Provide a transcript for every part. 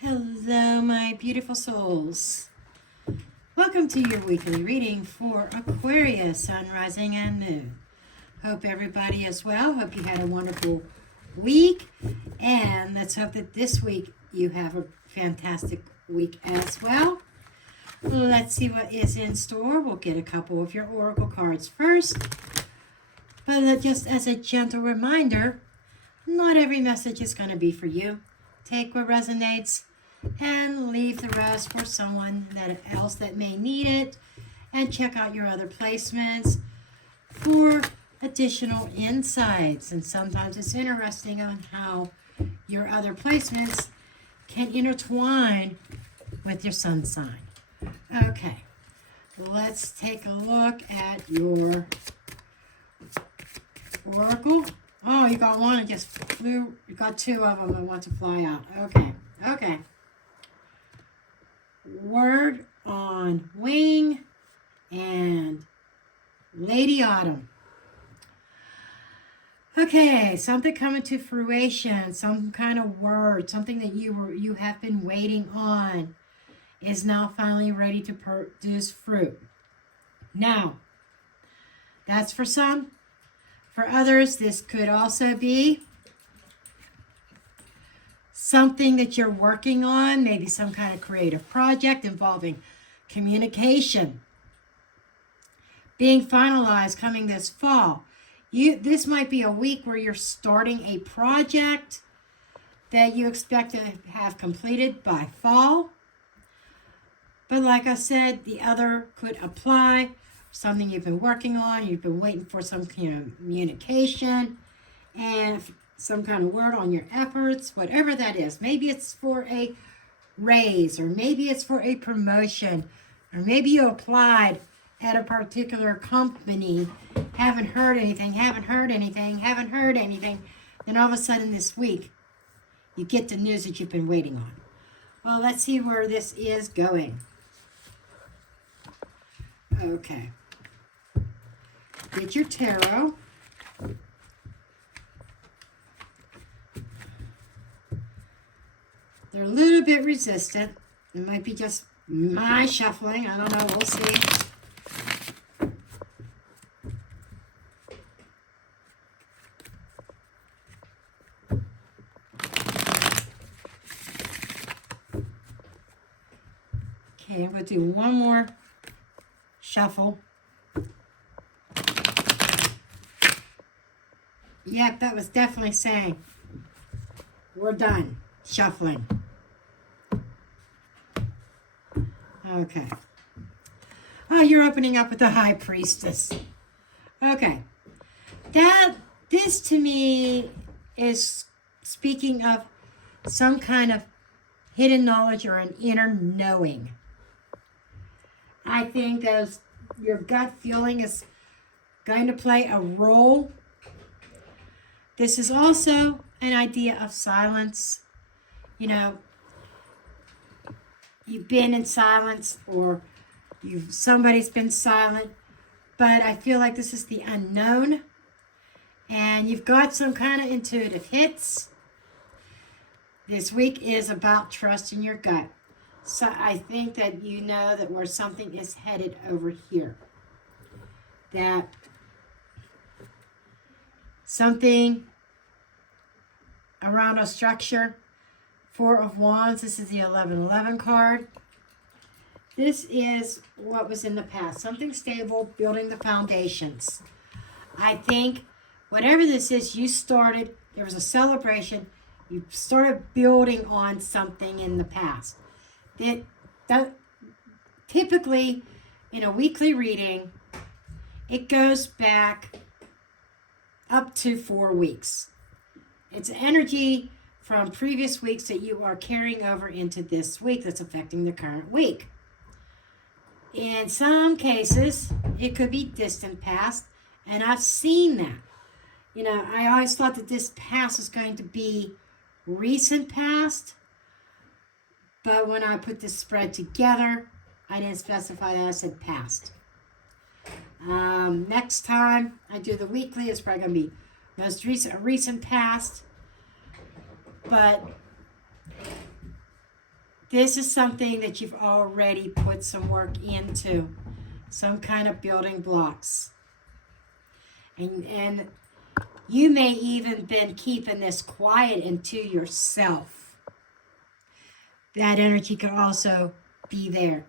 Hello, my beautiful souls. Welcome to your weekly reading for Aquarius, Sun, Rising, and Moon. Hope everybody is well. Hope you had a wonderful week. And let's hope that this week you have a fantastic week as well. Let's see what is in store. We'll get a couple of your oracle cards first. But just as a gentle reminder, not every message is going to be for you. Take what resonates and leave the rest for someone else that may need it. And check out your other placements for additional insights. And sometimes it's interesting on how your other placements can intertwine with your sun sign. Okay, let's take a look at your oracle. Oh, you got one and just flew. You got two of them that want to fly out. Okay. Word on wing and Lady Autumn. Okay, something coming to fruition, some kind of word, something that you have been waiting on is now finally ready to produce fruit. Now, that's for some. For others, this could also be something that you're working on, maybe some kind of creative project involving communication being finalized coming this fall. This might be a week where you're starting a project that you expect to have completed by fall. But like I said, the other could apply. Something you've been working on, you've been waiting for some communication and some kind of word on your efforts, whatever that is. Maybe it's for a raise, or maybe it's for a promotion, or maybe you applied at a particular company, haven't heard anything, then all of a sudden this week, you get the news that you've been waiting on. Well, let's see where this is going. Okay. Get your tarot. They're a little bit resistant. It might be just my shuffling. I don't know. We'll see. Okay, I'm going to do one more shuffle. Yep, that was definitely saying we're done shuffling. Okay. Oh, you're opening up with the High Priestess. Okay. This to me is speaking of some kind of hidden knowledge or an inner knowing. I think that your gut feeling is going to play a role. This is also an idea of silence. You know, you've been in silence, or somebody's been silent, but I feel like this is the unknown, and you've got some kind of intuitive hits. This week is about trusting your gut. So I think that you know that where something is headed over here, that something around a structure. Four of Wands. This is the 1111 card. This is what was in the past. Something stable, building the foundations. I think whatever this is, you started, there was a celebration. You started building on something in the past. That typically, in a weekly reading, it goes back up to 4 weeks. It's energy from previous weeks that you are carrying over into this week that's affecting the current week. In some cases, it could be distant past, and I've seen that. You know, I always thought that this past was going to be recent past, but when I put this spread together, I didn't specify that. I said past. Next time I do the weekly, it's probably going to be most recent past. But This is something that you've already put some work into. Some kind of building blocks. And you may even been keeping this quiet into yourself. That energy could also be there.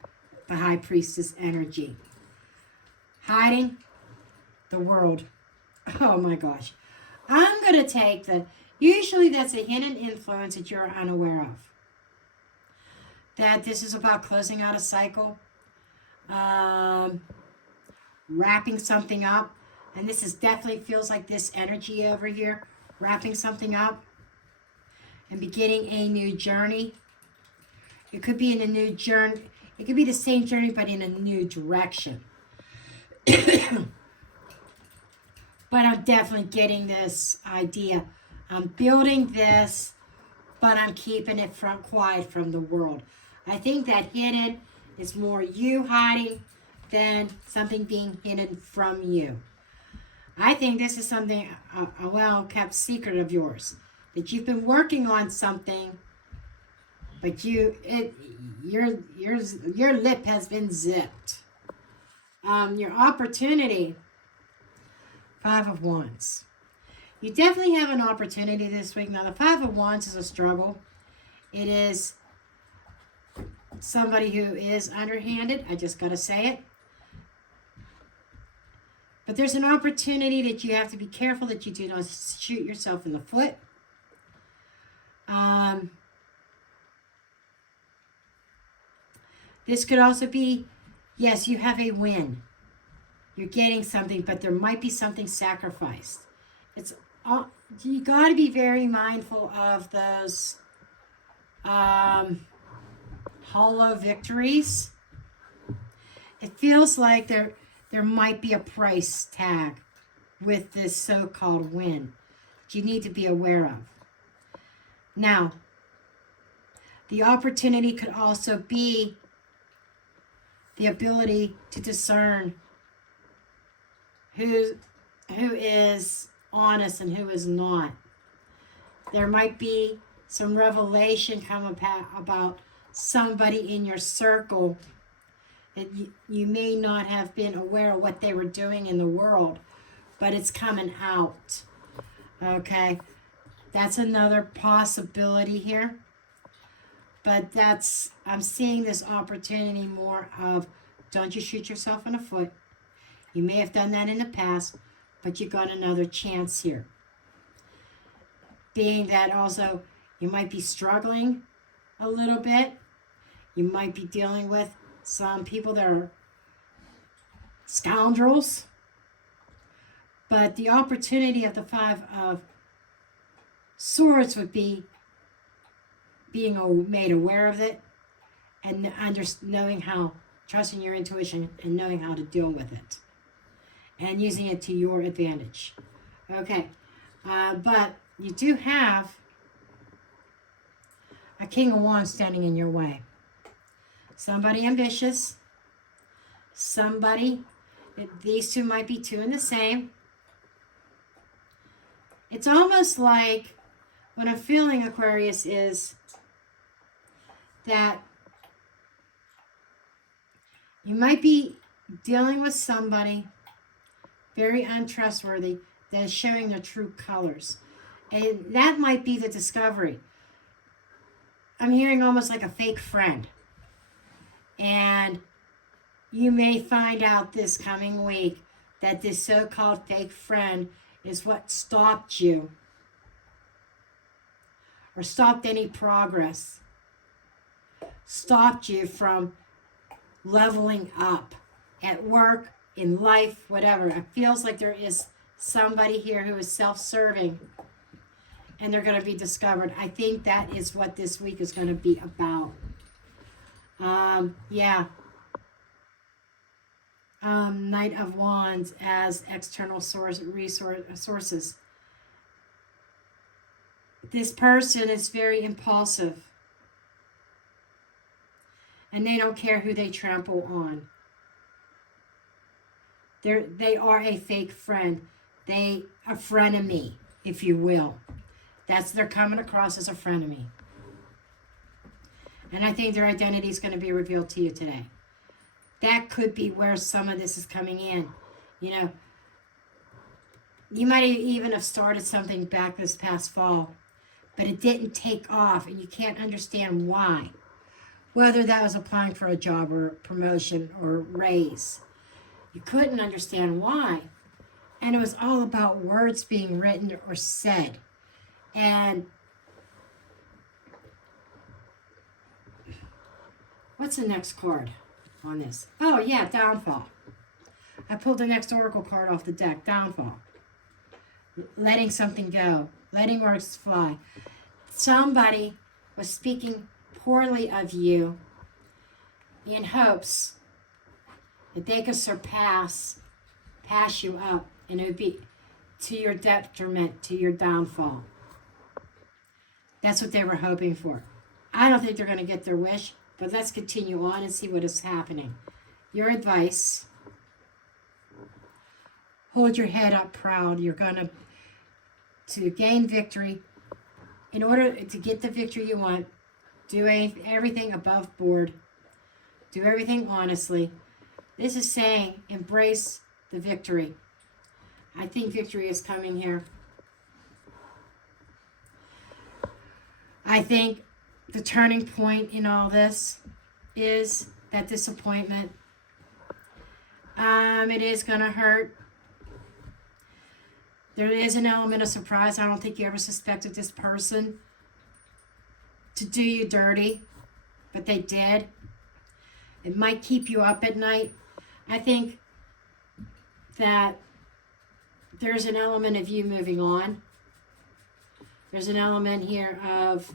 The High Priestess energy. Hiding the world. Oh my gosh. I'm going to take usually that's a hidden influence that you're unaware of. That this is about closing out a cycle. Wrapping something up. And this is definitely feels like this energy over here. Wrapping something up. And beginning a new journey. It could be in a new journey. It could be the same journey, but in a new direction. But I'm definitely getting this idea. I'm building this, but I'm keeping it quiet from the world. I think that hidden is more you hiding than something being hidden from you. I think this is something, a well-kept secret of yours. That you've been working on something, but your lip has been zipped. Your opportunity, 5 of Wands. You definitely have an opportunity this week. Now, the 5 of Wands is a struggle. It is somebody who is underhanded. I just got to say it. But there's an opportunity that you have to be careful that you do not shoot yourself in the foot. This could also be, yes, you have a win. You're getting something, but there might be something sacrificed. You got to be very mindful of those hollow victories. It feels like there might be a price tag with this so-called win that you need to be aware of. Now, the opportunity could also be the ability to discern who is honest and who is not. There might be some revelation come about somebody in your circle that you may not have been aware of what they were doing in the world, but it's coming out. Okay, that's another possibility here. But I'm seeing this opportunity more of, don't you shoot yourself in the foot. You may have done that in the past, but you got another chance here. Being that also, you might be struggling a little bit. You might be dealing with some people that are scoundrels. But the opportunity of the 5 of Swords would be being made aware of it and knowing how, trusting your intuition and knowing how to deal with it and using it to your advantage. Okay, but you do have a King of Wands standing in your way. Somebody ambitious, somebody, these two might be two in the same. It's almost like what I'm feeling, Aquarius, is that you might be dealing with somebody very untrustworthy that is showing their true colors. And that might be the discovery. I'm hearing almost like a fake friend. And you may find out this coming week that this so-called fake friend is what stopped you or stopped any progress, stopped you from leveling up at work, in life, whatever. It feels like there is somebody here who is self-serving and they're going to be discovered. I think that is what this week is going to be about. Knight of Wands as external sources. This person is very impulsive. And they don't care who they trample on. They are a fake friend. A frenemy, if you will. They're coming across as a frenemy. And I think their identity is going to be revealed to you today. That could be where some of this is coming in. You know, you might even have started something back this past fall, but it didn't take off, and you can't understand why. Whether that was applying for a job or promotion or raise. You couldn't understand why. And it was all about words being written or said. And what's the next card on this? Oh, yeah, downfall. I pulled the next oracle card off the deck, downfall. Letting something go, letting words fly. Somebody was speaking poorly of you in hopes that they could pass you up, and it would be to your detriment, to your downfall. That's what they were hoping for. I don't think they're going to get their wish, but let's continue on and see what is happening. Your advice: hold your head up proud. You're going to gain victory. In order to get the victory you want, do everything above board. Do everything honestly. This is saying embrace the victory. I think victory is coming here. I think the turning point in all this is that disappointment. It is going to hurt. There is an element of surprise. I don't think you ever suspected this person to do you dirty, but they did. It might keep you up at night. I think that there's an element of you moving on. There's an element here of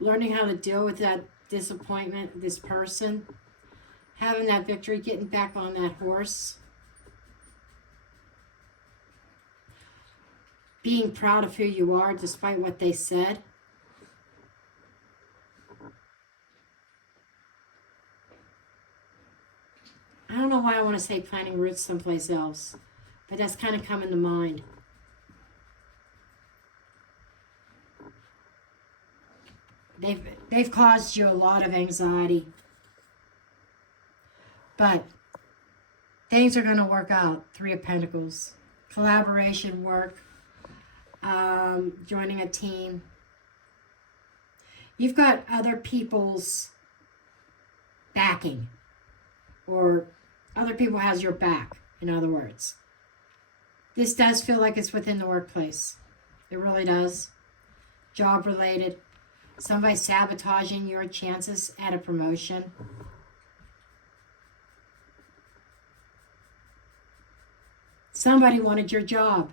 learning how to deal with that disappointment, this person, having that victory, getting back on that horse, being proud of who you are despite what they said. I don't know why I want to say planting roots someplace else, but that's kind of coming to mind. They've caused you a lot of anxiety, but things are going to work out. 3 of Pentacles, collaboration, work, joining a team. You've got other people's backing, or other people has your back, in other words. This does feel like it's within the workplace. It really does. Job related. Somebody sabotaging your chances at a promotion. Somebody wanted your job.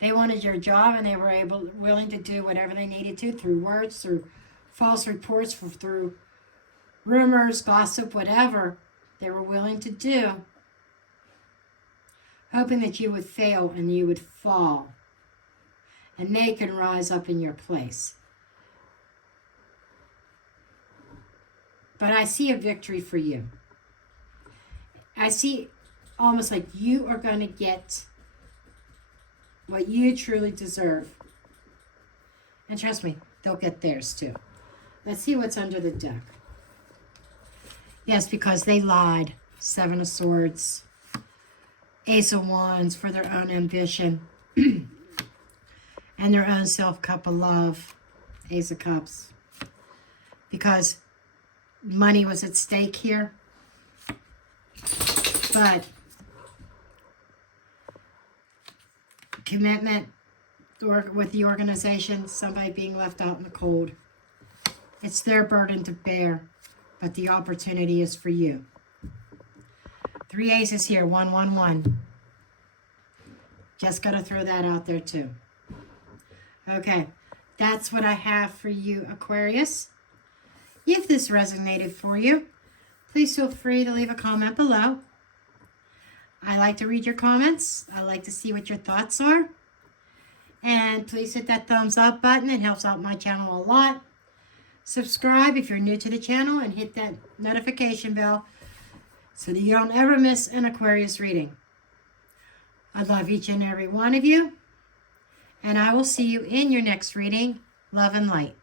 They wanted your job, and they were willing to do whatever they needed to through words, through false reports, through rumors, gossip, whatever they were willing to do, hoping that you would fail and you would fall, and they can rise up in your place. But I see a victory for you. I see almost like you are going to get what you truly deserve. And trust me, they'll get theirs too. Let's see what's under the deck. Yes, because they lied. 7 of Swords. Ace of Wands for their own ambition. And their own self-cup of love. Ace of Cups. Because money was at stake here. But commitment with the organization, somebody being left out in the cold. It's their burden to bear, but the opportunity is for you. 3 aces here, 1, 1, 1. Just got to throw that out there too. Okay, that's what I have for you, Aquarius. If this resonated for you, please feel free to leave a comment below. I like to read your comments. I like to see what your thoughts are. And please hit that thumbs up button. It helps out my channel a lot. Subscribe if you're new to the channel, and hit that notification bell so that you don't ever miss an Aquarius reading. I love each and every one of you. And I will see you in your next reading. Love and light.